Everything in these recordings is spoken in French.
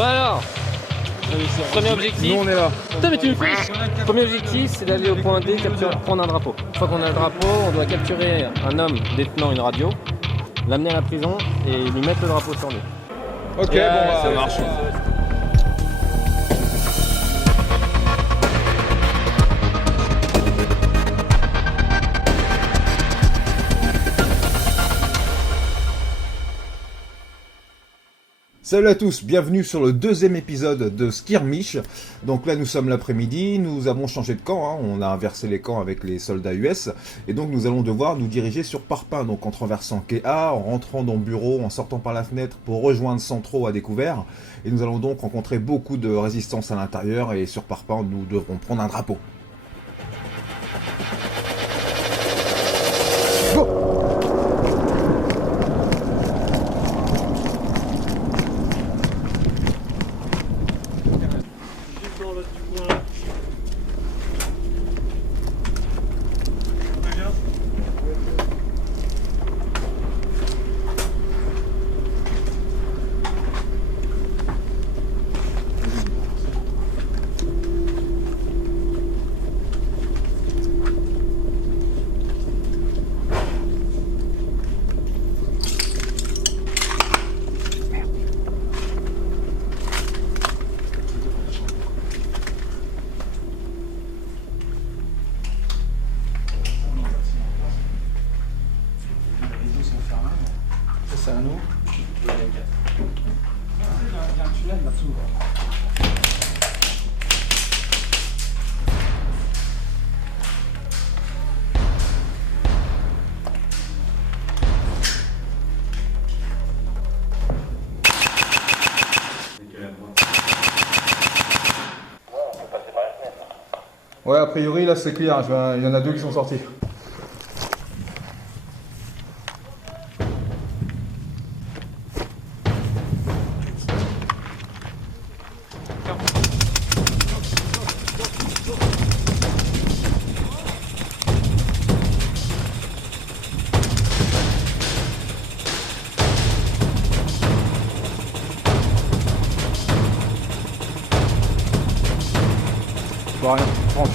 Bon alors, premier objectif. Nous on est là. Putain mais tu me fiches. Premier objectif c'est d'aller au point D, prendre un drapeau. Une fois qu'on a le drapeau, on doit capturer un homme détenant une radio, l'amener à la prison et lui mettre le drapeau sur lui. Ok, Yeah, bon bah, ça marche. Salut à tous, bienvenue sur le deuxième épisode de Skirmish. Donc là nous sommes l'après-midi, nous avons changé de camp, on a inversé les camps avec les soldats US. Et donc nous allons devoir nous diriger sur Parpin, donc en traversant Quai A, en rentrant dans le bureau, en sortant par la fenêtre pour rejoindre Centro à découvert. Et nous allons donc rencontrer beaucoup de résistance à l'intérieur et sur Parpin nous devrons prendre un drapeau. Go! c'est à nous. Il y a un tunnel là-dessous. Ouais, a priori là c'est clair, il y en a deux qui sont sortis. Je vois rien, rentre.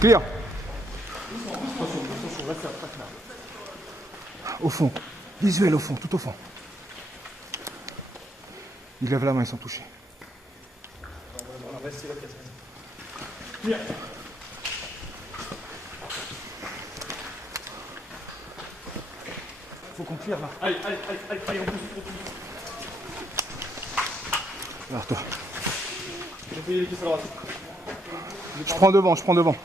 Clear. Au fond, visuel au fond, tout au fond. Ils lèvent la main, ils sont touchés. Faut qu'on clear là. Allez, on pousse. Alors toi. J'ai payé les caisses à droite. Je prends devant.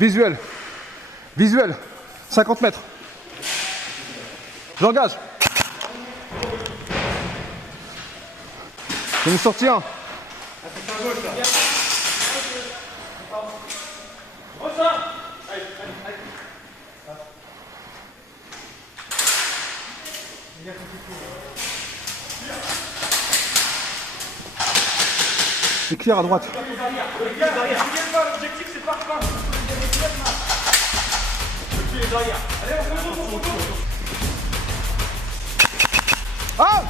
Visuel. 50 mètres. J'engage. Je vais nous sortir un. C'est clair à droite. L'objectif c'est pas fin. Le pied derrière. Allez, on retourne. Ah!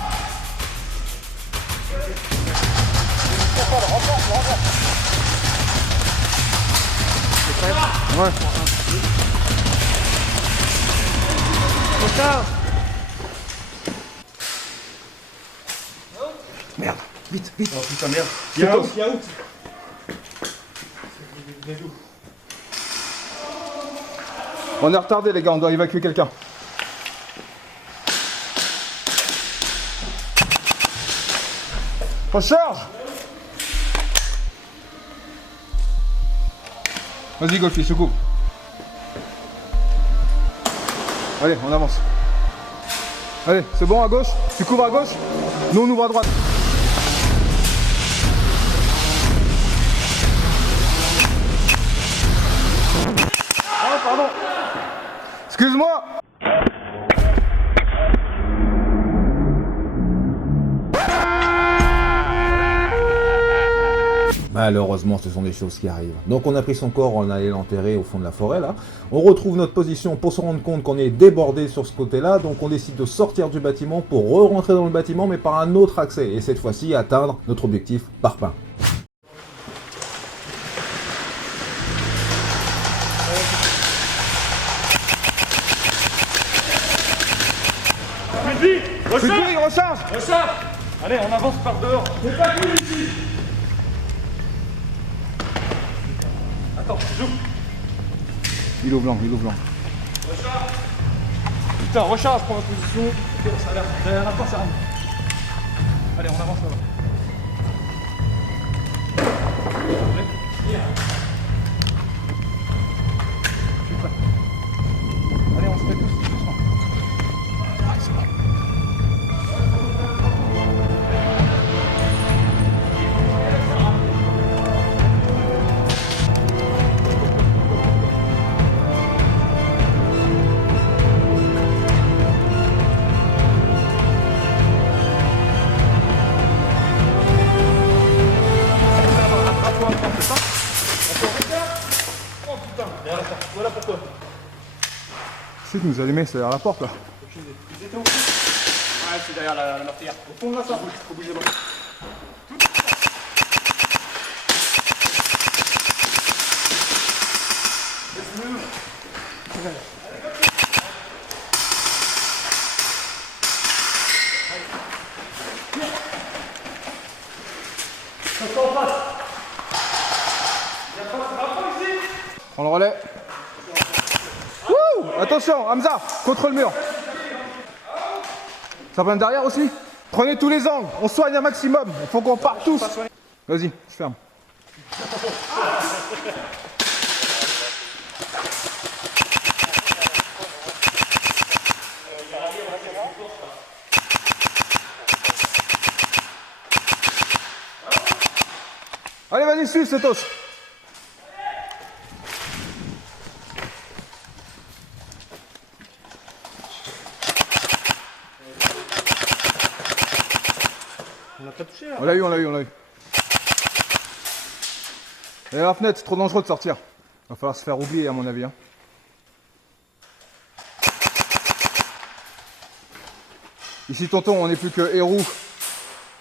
Ouais. Merde, vite. Oh putain merde. Il y a out. On est retardé les gars, on doit évacuer quelqu'un. Recharge! Vas-y Golfi, secoue. Allez, on avance. Allez, c'est bon à gauche? Tu couvres à gauche? Nous on ouvre à droite. Ah pardon. Excuse-moi. Malheureusement, ce sont des choses qui arrivent. Donc on a pris son corps, on allait l'enterrer au fond de la forêt là. On retrouve notre position pour se rendre compte qu'on est débordé sur ce côté-là, donc on décide de sortir du bâtiment pour re-rentrer dans le bâtiment mais par un autre accès, et cette fois-ci atteindre notre objectif Parpaing. Plus Plus de bruit, recharge. Recharge. Allez, on avance par dehors. C'est pas cool ici. Attends, joue. Il est au blanc, il est au blanc. Recharge. Putain, recharge, prends votre position. Ok, ça a l'air. Derrière la porte, ça rentre. Allez, on avance là-bas. Je suis prêt. Allez, on se met tous. Doucement. Allez, c'est bon. Voilà pourquoi. C'est de nous allumer, c'est derrière la porte là. Ils étaient au fond. Ouais, c'est derrière la meurtrière. Au fond, là, ça bouge. Faut bouger là. Prends le relais. Wouh! Attention, Hamza, contre le mur. Ça vient derrière aussi? Prenez tous les angles, on soigne un maximum. Il faut qu'on parte tous. Vas-y, je ferme. Allez, vas-y, suis, c'est os. On l'a pas touché là. On l'a eu, on l'a eu, on l'a eu. Et la fenêtre, c'est trop dangereux de sortir. Va falloir se faire oublier à mon avis. Hein. Ici, tonton, on n'est plus que Hérou,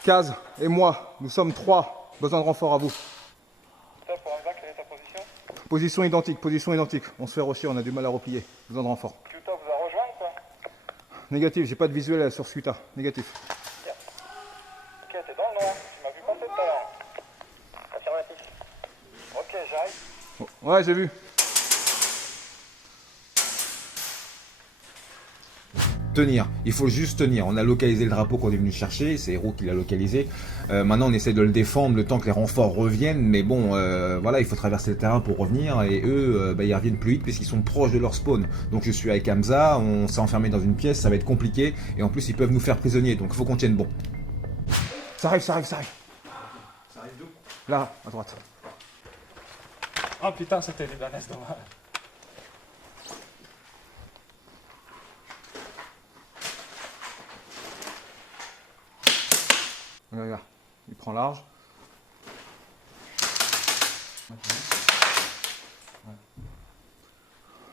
Kaz et moi. Nous sommes 3. Besoin de renfort à vous. Pour Hamza, quelle est ta position? Position identique, position identique. On se fait rocher, on a du mal à replier. Besoin de renfort. Pluto vous a rejoint ou pas? Négatif, j'ai pas de visuel sur Suita. Négatif. Ok, t'es dans le noir. Tu m'as vu passer tout à l'heure. Affirmatif. Ok, j'arrive. Oh, ouais, j'ai vu. Tenir, il faut juste tenir. On a localisé le drapeau qu'on est venu chercher, c'est Héros qui l'a localisé. Maintenant on essaie de le défendre le temps que les renforts reviennent, mais bon, voilà, il faut traverser le terrain pour revenir, et eux, ils reviennent plus vite puisqu'ils sont proches de leur spawn. Donc je suis avec Hamza, on s'est enfermé dans une pièce, ça va être compliqué, et en plus ils peuvent nous faire prisonniers, donc il faut qu'on tienne bon. Ça arrive, ça arrive, ça arrive. Ça arrive d'où? Là, à droite. Oh putain, c'était des bananes dans ma... Regarde, regarde. Il prend large. Ça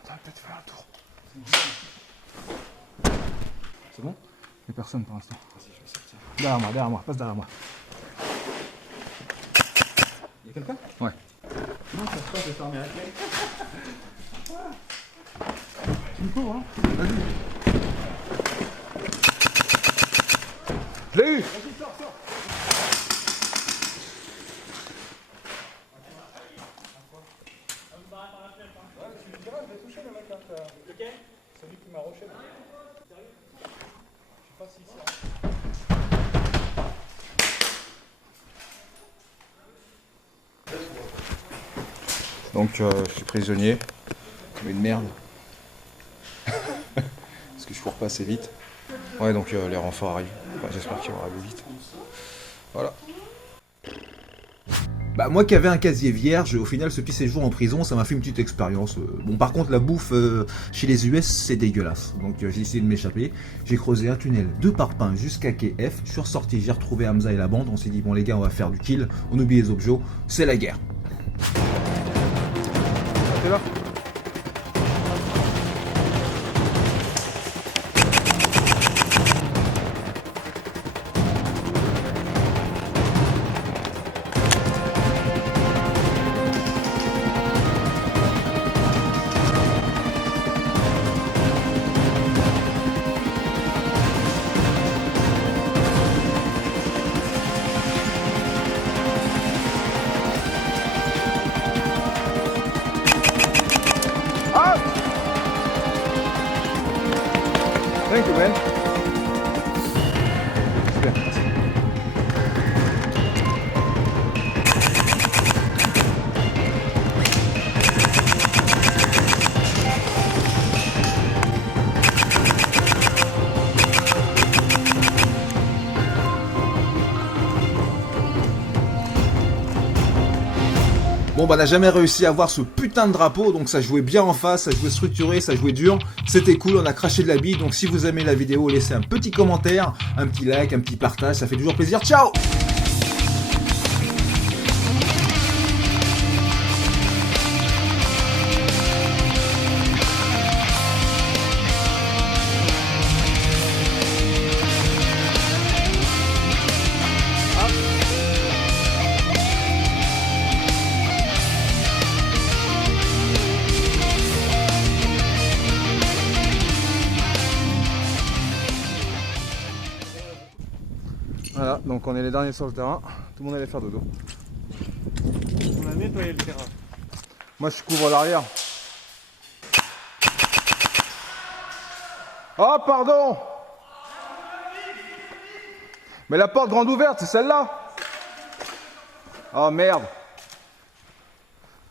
va peut-être faire un tour. C'est bon? Il n'y a personne pour l'instant. Derrière moi, passe derrière moi. Il y a quelqu'un? Ouais. Non, je pense pas, je vais fermer la clé. Tu me cours, hein? Vas-y. Je l'ai eu! Vas-y, sors, sors. Tu lui diras, je vais toucher le mec là. Lequel? Celui qui m'a rushé. Sérieux? Je sais pas si c'est... Donc, je suis prisonnier. Comme une merde. Parce que je cours pas assez vite. Ouais, donc les renforts arrivent. Enfin, j'espère qu'ils vont arriver vite. Voilà. Bah moi qui avais un casier vierge, au final ce petit séjour en prison, ça m'a fait une petite expérience. Bon par contre la bouffe chez les US c'est dégueulasse, donc j'ai essayé de m'échapper. J'ai creusé un tunnel de Parpin jusqu'à KF, je suis ressorti, j'ai retrouvé Hamza et la bande, on s'est dit bon les gars on va faire du kill, on oublie les objets, c'est la guerre. T'es là? Thank you, man. Super, merci. Bon bah on n'a jamais réussi à avoir ce putain de drapeau, donc ça jouait bien en face, ça jouait structuré, ça jouait dur, c'était cool, on a craché de la bille, donc si vous aimez la vidéo, laissez un petit commentaire, un petit like, un petit partage, ça fait toujours plaisir, ciao! Voilà, donc on est les derniers sur le terrain. Tout le monde allait faire dodo. On a nettoyé le terrain. Moi je couvre l'arrière. Oh pardon! Mais la porte grande ouverte, c'est celle-là! Oh merde!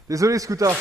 Désolé Scouta.